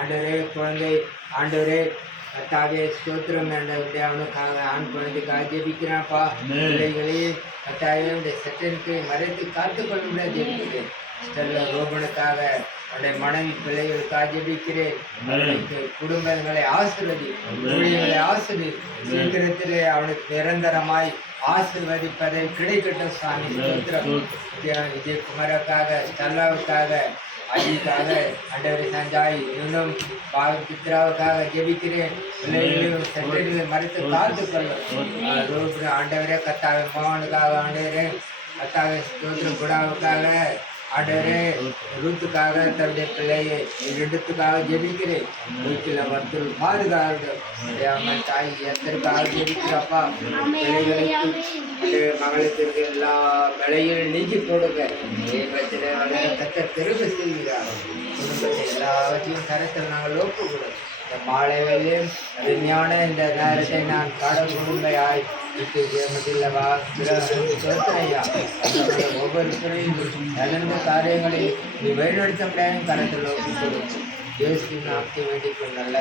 ஆண்டவரே குழந்தை ஆண்டவரே கத்தாவே ஸ்தோத்திரம் ஆண்டவருடைய அவனுக்காக ஆண் குழந்தைக்காக ஜெபிக்கிறான்ப்பா. பிள்ளைகளையும் கத்தாவே சட்டனுக்கு மறைத்து காத்துக்கொள்ள ஜெபிக்கிறேன். ஸ்டெல்லா ரோபனுக்காக அவனுடைய மனைவி பிள்ளைகளுக்காக ஜெபிக்கிறேன். குடும்பங்களை ஆசீர்வதி, ஊழியர்களை ஆசீர்வதி, சீக்கிரத்திலே அவனுக்கு நிரந்தரமாய் ஆசீர்வதிப்பதை கிடைக்கட்டும் சுவாமி. ஸ்தோத்திரம். விஜயகுமாருக்காக, ஸ்டெல்லாவுக்காக, அஜிக்காக, ஆண்டவரை சஞ்சாய் இன்னும் பித்ராவுக்காக ஜெபிக்கிறேன். பிள்ளைகளையும் சட்டங்களை மறைத்து காத்துக்கொள்ளும் ஆண்டவரே. கத்தாவை மோகனுக்காக ஆண்டவரே, கத்தாவை ஸ்தோத்திரம் குடாவுக்காக ஆண்டவரே, ரூத்துக்காக தன்னுடைய பிள்ளையை ரெண்டுத்துக்காக ஜெபிக்கிறேன். வீட்டில் வந்து பாதுகாப்பு தாய் எத்தனைக்காக ஜெபிக்கிறப்பா. பிள்ளைகளுக்கு மகளுக்கு எல்லா விலையும் நீக்கி போடுங்க. கத்த திரும்ப செய்கிறார். குடும்பத்தை எல்லாவற்றையும் கருத்தில் நாங்கள் ஒப்பு கொடுங்க. இந்த மாலை வேலையும் அருமையான இந்த நேரத்தை நான் கடல் குடும்பையாய் விட்டு ஜெயமதில்லவா சோதனையா ஒவ்வொரு துறையும் நடந்த காரியங்களையும் நீ வழிநடத்த முடியாத கருத்தில் ஒப்பு கொடுங்க. தேசி நாட்சி வேண்டிக் கொண்டு நல்ல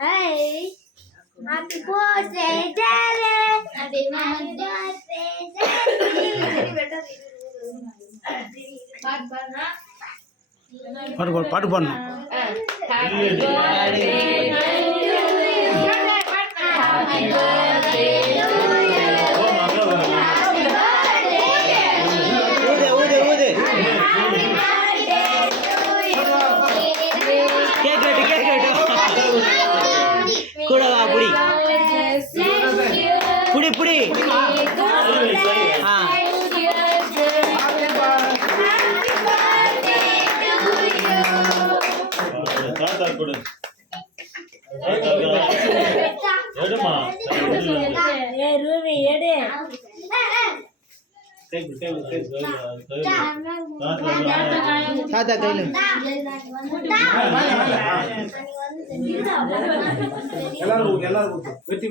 Hey, happy birthday, darling. Happy birthday, darling. பாட்டு பாடணும். Happy birthday to you. Happy birthday to you. Happy birthday. ஊது ஊது ஊது. Happy birthday to you. கேக்கு கூட வா புடி புடி புடி. தாத்தா கூட எடுமா ரூபி எடு. தாத்தா கையில எல்லாரும் வெட்டி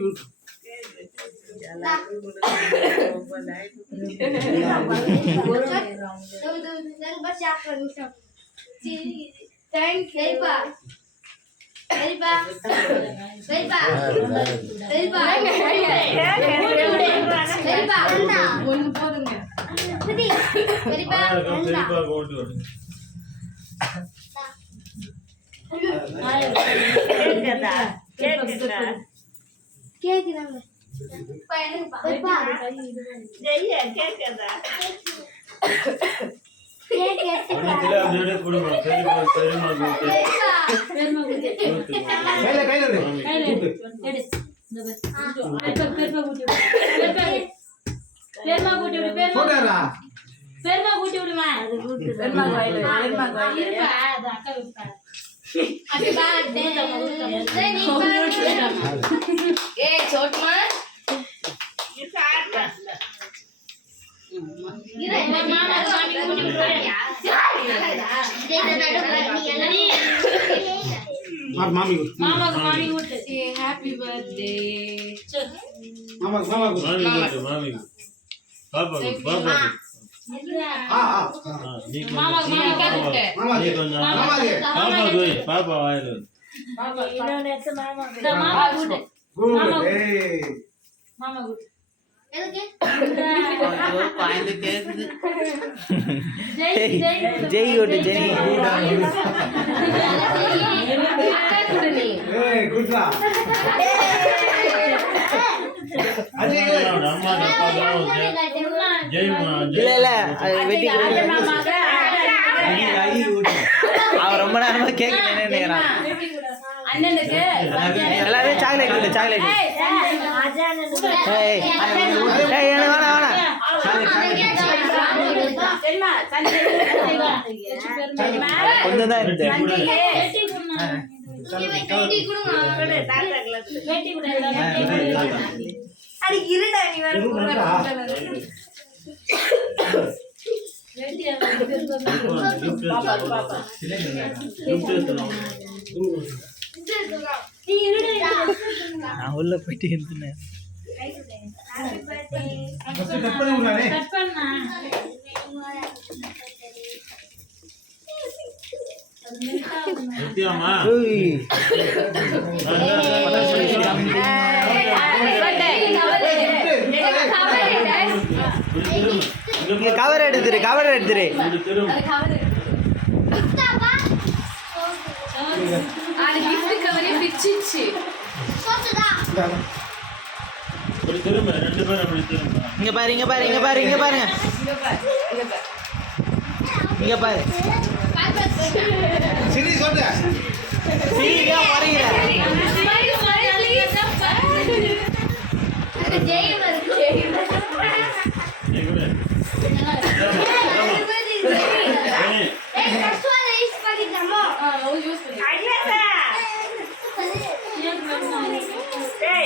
Happy birthday. Mami. Papa. Papa வாயில மாமா குட் ஜெய் ஓட்டு ஜெய் அவன் ரொம்ப நேரமா கேட்க நினைக்கிறான். எல்லாருமே சாக்லேட் கொடு சாக்லேட் கொஞ்சம் தான் இருக்கு. நான் உள்ள போயிட்டு இருந்தேன். கட் பண்ணா வெட்டியாமா ஓய். இங்க கவர் எடுத்துரு, கவர் எடுத்துரு. இப்படி திரும்ப 2 பேரும் அப்படி திரும்ப இங்க பாரு, இங்க பாரு, இங்க பாரு, இங்க பாருங்க. இங்க பாரு. சரி சொல்ற சீக்கிரமா வரீங்க. நீ கூட Hey,